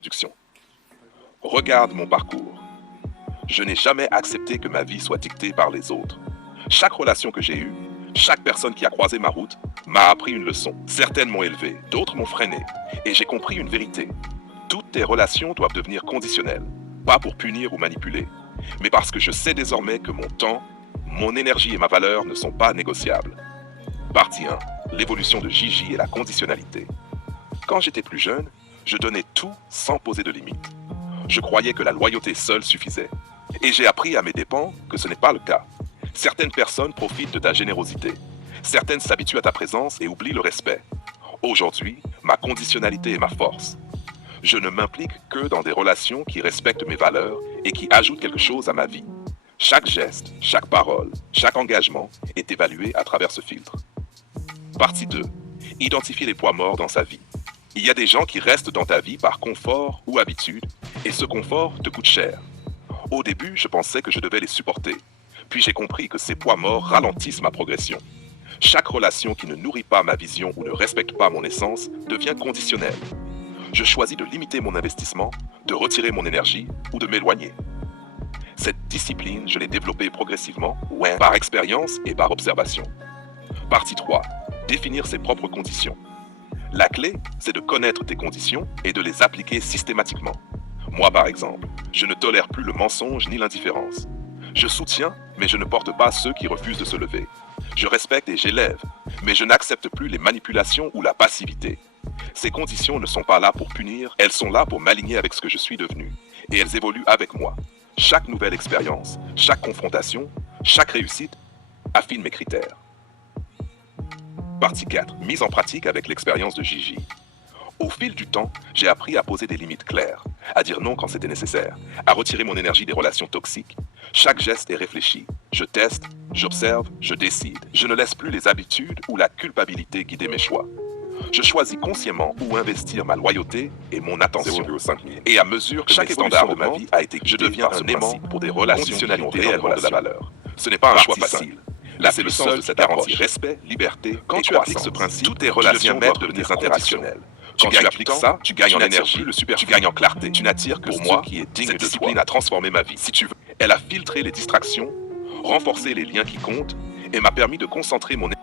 Introduction. Regarde mon parcours. Je n'ai jamais accepté que ma vie soit dictée par les autres. Chaque relation que j'ai eue, chaque personne qui a croisé ma route, m'a appris une leçon. Certaines m'ont élevé, d'autres m'ont freiné. Et j'ai compris une vérité. Toutes tes relations doivent devenir conditionnelles. Pas pour punir ou manipuler, mais parce que je sais désormais que mon temps, mon énergie et ma valeur ne sont pas négociables. Partie 1. L'évolution de Gigi et la conditionnalité. Quand j'étais plus jeune, je donnais tout sans poser de limites. Je croyais que la loyauté seule suffisait. Et j'ai appris à mes dépens que ce n'est pas le cas. Certaines personnes profitent de ta générosité. Certaines s'habituent à ta présence et oublient le respect. Aujourd'hui, ma conditionnalité est ma force. Je ne m'implique que dans des relations qui respectent mes valeurs et qui ajoutent quelque chose à ma vie. Chaque geste, chaque parole, chaque engagement est évalué à travers ce filtre. Partie 2. Identifier les poids morts dans sa vie. Il y a des gens qui restent dans ta vie par confort ou habitude, et ce confort te coûte cher. Au début, je pensais que je devais les supporter. Puis j'ai compris que ces poids morts ralentissent ma progression. Chaque relation qui ne nourrit pas ma vision ou ne respecte pas mon essence devient conditionnelle. Je choisis de limiter mon investissement, de retirer mon énergie ou de m'éloigner. Cette discipline, je l'ai développée progressivement, par expérience et par observation. Partie 3. Définir ses propres conditions. La clé, c'est de connaître tes conditions et de les appliquer systématiquement. Moi, par exemple, je ne tolère plus le mensonge ni l'indifférence. Je soutiens, mais je ne porte pas ceux qui refusent de se lever. Je respecte et j'élève, mais je n'accepte plus les manipulations ou la passivité. Ces conditions ne sont pas là pour punir, elles sont là pour m'aligner avec ce que je suis devenu. Et elles évoluent avec moi. Chaque nouvelle expérience, chaque confrontation, chaque réussite affine mes critères. Partie 4. Mise en pratique avec l'expérience de Gigi. Au fil du temps, j'ai appris à poser des limites claires, à dire non quand c'était nécessaire, à retirer mon énergie des relations toxiques. Chaque geste est réfléchi. Je teste, j'observe, je décide. Je ne laisse plus les habitudes ou la culpabilité guider mes choix. Je choisis consciemment où investir ma loyauté et mon attention. Et à mesure que chaque standard de ma vie a été guidé, je deviens un aimant pour des relations qui ont réellement de la valeur. Ce n'est pas un choix facile. Là, c'est le sens de cette approche. Respect, liberté, quand tu appliques ce principe, toutes tes relations doivent devenir interactionnelles. Quand tu appliques ça, tu gagnes en énergie, tu gagnes en clarté. Tu n'attires que pour moi qui est digne de toi. Cette discipline a transformé ma vie. Si tu veux, elle a filtré les distractions, renforcé les liens qui comptent et m'a permis de concentrer mon énergie